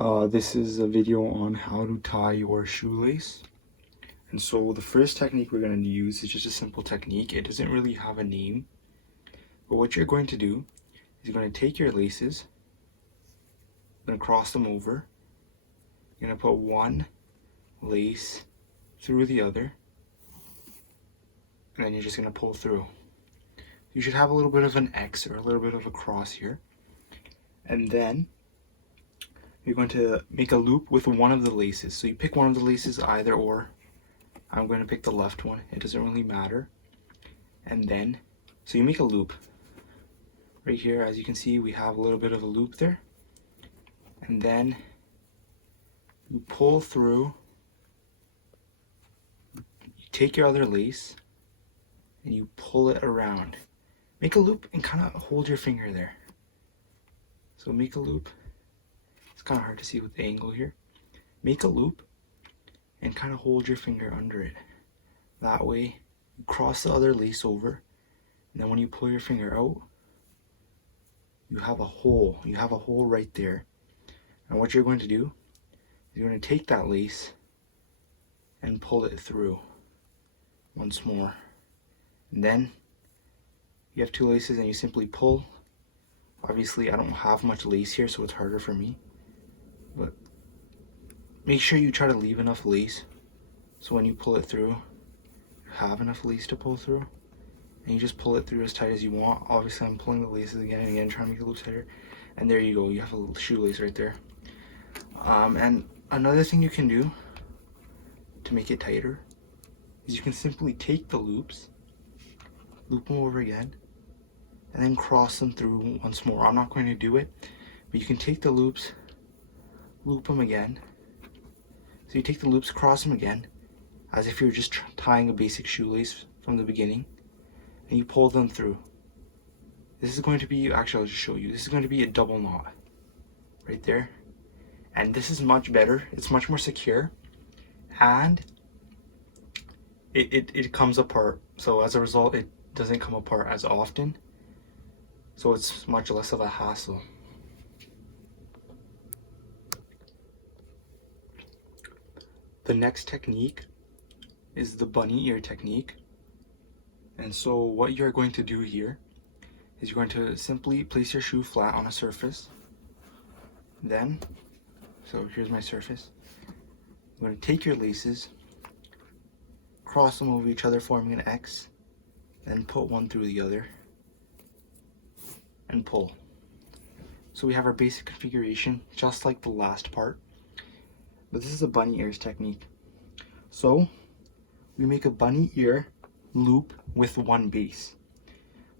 This is a video on how to tie your shoelace. And so the first technique we're going to use is just a simple technique. It doesn't really have a name. But what you're going to do is you're going to take your laces, you're going to cross them over, you're going to put one lace through the other, and then you're just going to pull through. You should have a little bit of an X or a little bit of a cross here. And then you're going to make a loop with one of the laces. So you pick one of the laces, either or. I'm going to pick the left one. It doesn't really matter. And then, so you make a loop. Right here, as you can see, we have a little bit of a loop there. And then you pull through. You take your other lace and you pull it around. Make a loop and kind of hold your finger there. So make a loop. It's kind of hard to see with the angle here. Make a loop and kind of hold your finger under it. That way, you cross the other lace over, and then when you pull your finger out, you have a hole. You have a hole right there. And what you're going to do is you're going to take that lace and pull it through once more. And then you have two laces and you simply pull. Obviously, I don't have much lace here, so it's harder for me. But make sure you try to leave enough lace so when you pull it through, you have enough lace to pull through. And you just pull it through as tight as you want. Obviously, I'm pulling the laces again and again, trying to make it a little tighter. And there you go, you have a little shoelace right there. And another thing you can do to make it tighter is you can simply take the loops, loop them over again, and then cross them through once more. I'm not going to do it, but you can take the loops, loop them again. So you take the loops, cross them again, as if you're just tying a basic shoelace from the beginning, and you pull them through. This is going to be, actually I'll just show you, this is going to be a double knot right there. And this is much better, it's much more secure, and it comes apart. So as a result, it doesn't come apart as often. So it's much less of a hassle. The next technique is the bunny ear technique. And so what you're going to do here is you're going to simply place your shoe flat on a surface. Then, so here's my surface. I'm going to take your laces, cross them over each other, forming an X, then put one through the other, and pull. So we have our basic configuration, just like the last part. But this is a bunny ears technique. So we make a bunny ear loop with one base.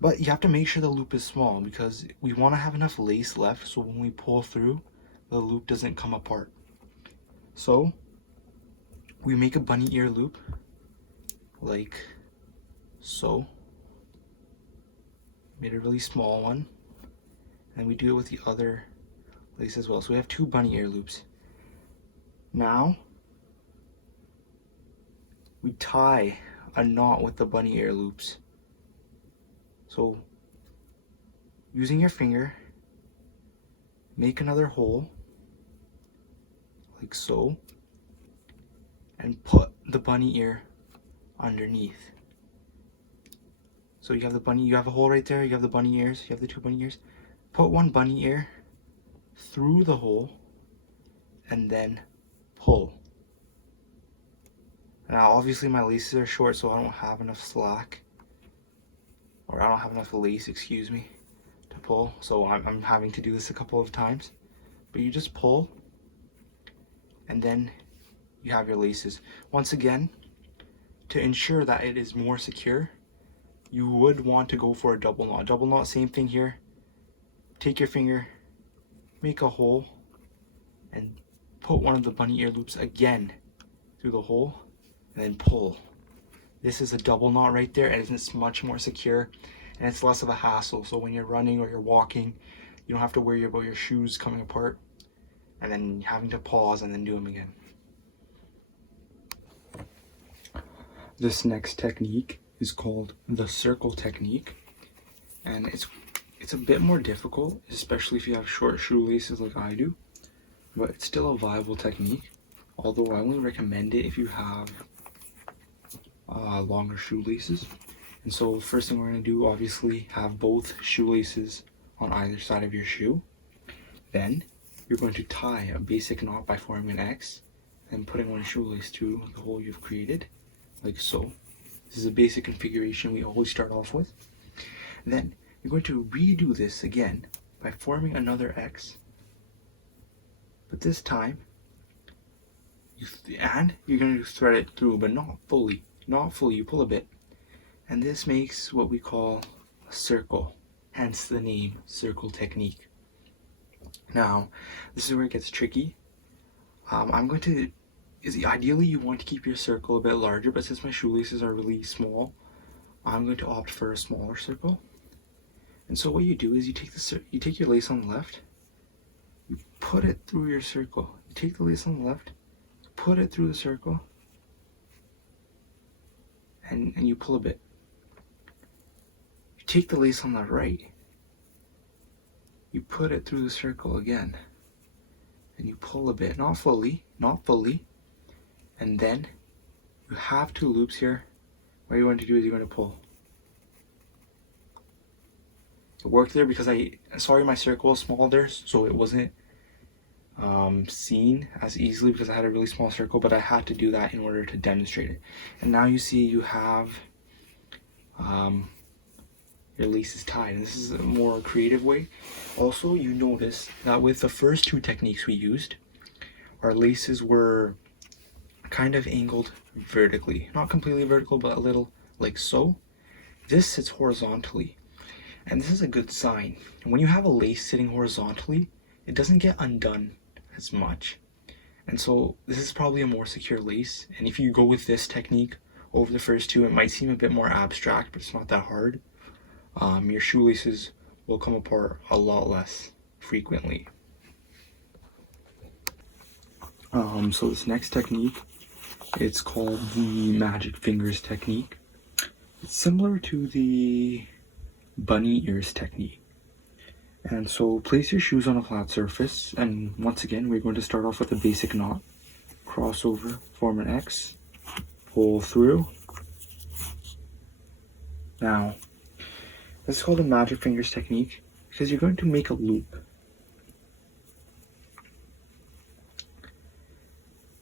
But you have to make sure the loop is small because we want to have enough lace left so when we pull through, the loop doesn't come apart. So we make a bunny ear loop like so. Made a really small one. And we do it with the other lace as well. So we have two bunny ear loops. Now we tie a knot with the bunny ear loops. So using your finger, make another hole like so, and put the bunny ear underneath. So you have the bunny, you have a hole right there, you have the bunny ears, you have the two bunny ears. Put one bunny ear through the hole and then pull. Now obviously my laces are short, so I don't have enough slack, or I don't have enough lace, excuse me, to pull. So I'm having to do this a couple of times. But you just pull and then you have your laces. Once again, to ensure that it is more secure, you would want to go for a double knot. Double knot, same thing here. Take your finger, make a hole, and put one of the bunny ear loops again through the hole, and then pull. This is a double knot right there, and it's much more secure, and it's less of a hassle. So when you're running or you're walking, you don't have to worry about your shoes coming apart, and then having to pause and then do them again. This next technique is called the circle technique, and it's a bit more difficult, especially if you have short shoelaces like I do. but it's still a viable technique. Although I only recommend it if you have longer shoelaces. And so the first thing we're going to do, obviously, have both shoelaces on either side of your shoe. Then you're going to tie a basic knot by forming an X and putting one shoelace through the hole you've created, like so. This is a basic configuration we always start off with. Then you're going to redo this again by forming another X, but this time you're going to thread it through, but not fully. You pull a bit, and this makes what we call a circle, hence the name circle technique. Now this is where it gets tricky. Ideally you want to keep your circle a bit larger, but since my shoelaces are really small, I'm going to opt for a smaller circle. And so what you do is you take your lace on the left, you put it through your circle. You take the lace on the left, put it through the circle, and you pull a bit. You take the lace on the right, you put it through the circle again, and you pull a bit, not fully, and then you have two loops here. What you're going to do is you're going to pull. It worked there because sorry my circle was small there, so it wasn't seen as easily because I had a really small circle, but I had to do that in order to demonstrate it. And now you see you have your laces tied, and this is a more creative way. Also, you notice that with the first two techniques we used, our laces were kind of angled vertically, not completely vertical, but a little like so. This sits horizontally, and this is a good sign. When you have a lace sitting horizontally, it doesn't get undone as much, and so this is probably a more secure lace. And if you go with this technique over the first two, it might seem a bit more abstract, but it's not that hard. Your shoelaces will come apart a lot less frequently. So this next technique, it's called the magic fingers technique. It's similar to the bunny ears technique. And so place your shoes on a flat surface, and once again we're going to start off with a basic knot, cross over, form an X, pull through. Now this is called a magic fingers technique because you're going to make a loop.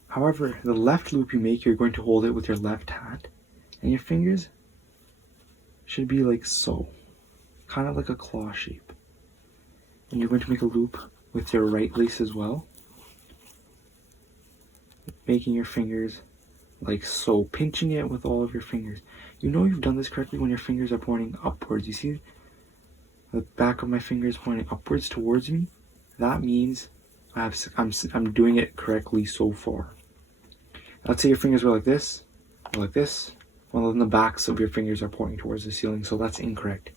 However, the left loop you make, you're going to hold it with your left hand, and your fingers should be like so, kind of like a claw shape. And you're going to make a loop with your right lace as well, making your fingers like so, pinching it with all of your fingers. You know you've done this correctly when your fingers are pointing upwards. You see the back of my fingers pointing upwards towards me? That means I'm doing it correctly so far. Let's say your fingers were like this, or like this. Well, then the backs of your fingers are pointing towards the ceiling, so that's incorrect.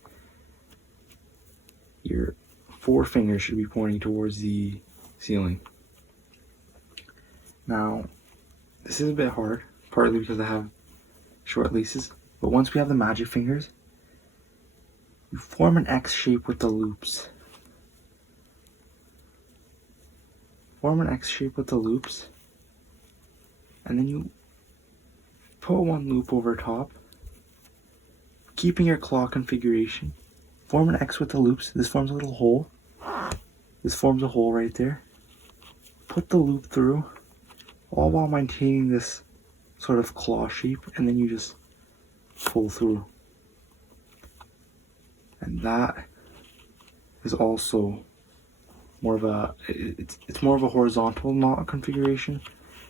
Your forefingers should be pointing towards the ceiling. Now, this is a bit hard, partly because I have short laces, but once we have the magic fingers, you form an X shape with the loops. Form an X shape with the loops, and then you put one loop over top, keeping your claw configuration. Form an X with the loops. This forms a little hole. This forms a hole right there. Put the loop through, all while maintaining this sort of claw shape, and then you just pull through. And that is also more of a, it's more of a horizontal knot configuration.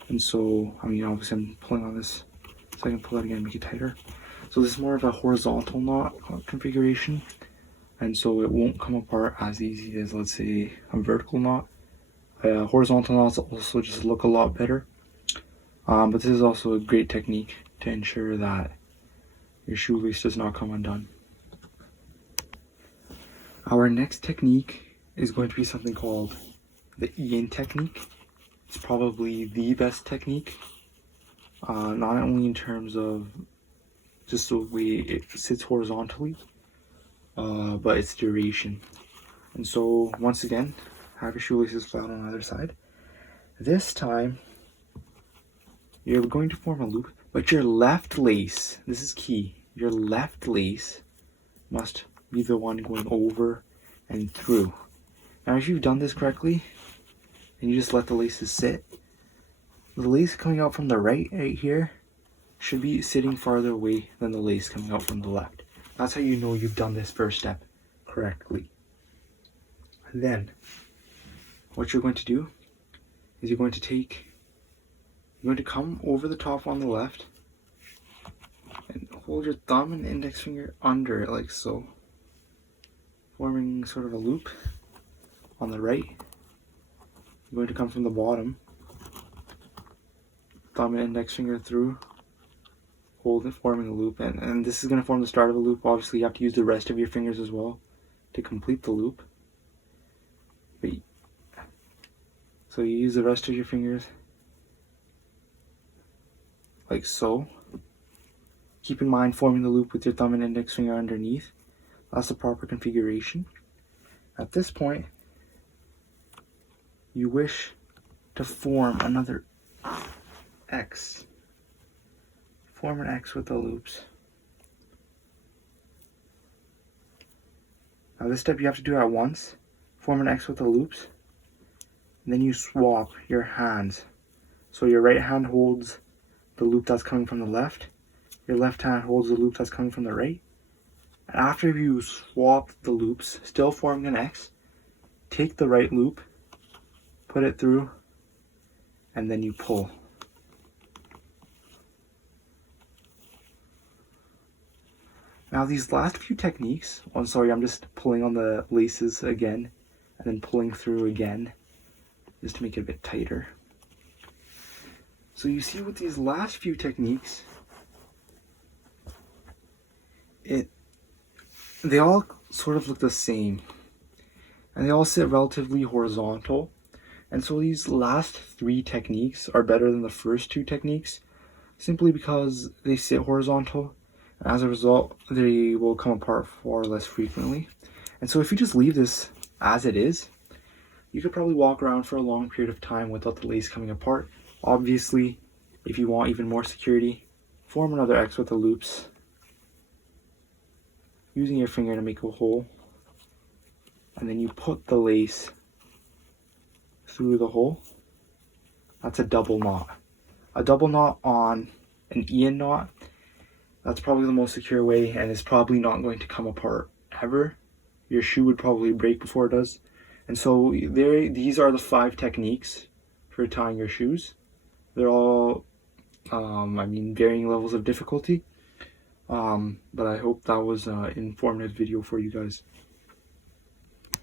And so, I mean, obviously I'm pulling on this, so I can pull it again and make it tighter. So this is more of a horizontal knot configuration. And so it won't come apart as easy as, let's say, a vertical knot. Horizontal knots also just look a lot better. But this is also a great technique to ensure that your shoelace does not come undone. Our next technique is going to be something called the Ian technique. It's probably the best technique, not only in terms of just the way it sits horizontally, but its duration. And so once again, have your shoelaces flat on either side, This time, you're going to form a loop, but your left lace, this is key, your left lace must be the one going over and through. Now, if you've done this correctly, and you just let the laces sit, the lace coming out from the right here should be sitting farther away than the lace coming out from the left. That's how you know you've done this first step correctly. And then, what you're going to do is you're going to come over the top on the left and hold your thumb and index finger under it like so, forming sort of a loop. On the right, you're going to come from the bottom, thumb and index finger through, hold it, forming a loop, and this is going to form the start of a loop. Obviously, you have to use the rest of your fingers as well to complete the loop. So you use the rest of your fingers like so. Keep in mind forming the loop with your thumb and index finger underneath. That's the proper configuration. At this point, you wish to form another X. Form an X with the loops. Now this step you have to do at once. Form an X with the loops. And then you swap your hands. So your right hand holds the loop that's coming from the left. Your left hand holds the loop that's coming from the right. And after you swap the loops, still forming an X, take the right loop, put it through, and then you pull. Now these last few techniques, I'm just pulling on the laces again, and then pulling through again, just to make it a bit tighter. So you see with these last few techniques, they all sort of look the same, and they all sit relatively horizontal. And so these last three techniques are better than the first two techniques, simply because they sit horizontal. And as a result, they will come apart far less frequently. And so if you just leave this as it is, you could probably walk around for a long period of time without the lace coming apart. Obviously, if you want even more security, form another X with the loops, using your finger to make a hole, and then you put the lace through the hole. That's a double knot. A double knot on an Ian knot, that's probably the most secure way, and it's probably not going to come apart ever. Your shoe would probably break before it does. And so these are the 5 techniques for tying your shoes. They're all, varying levels of difficulty. But I hope that was an informative video for you guys.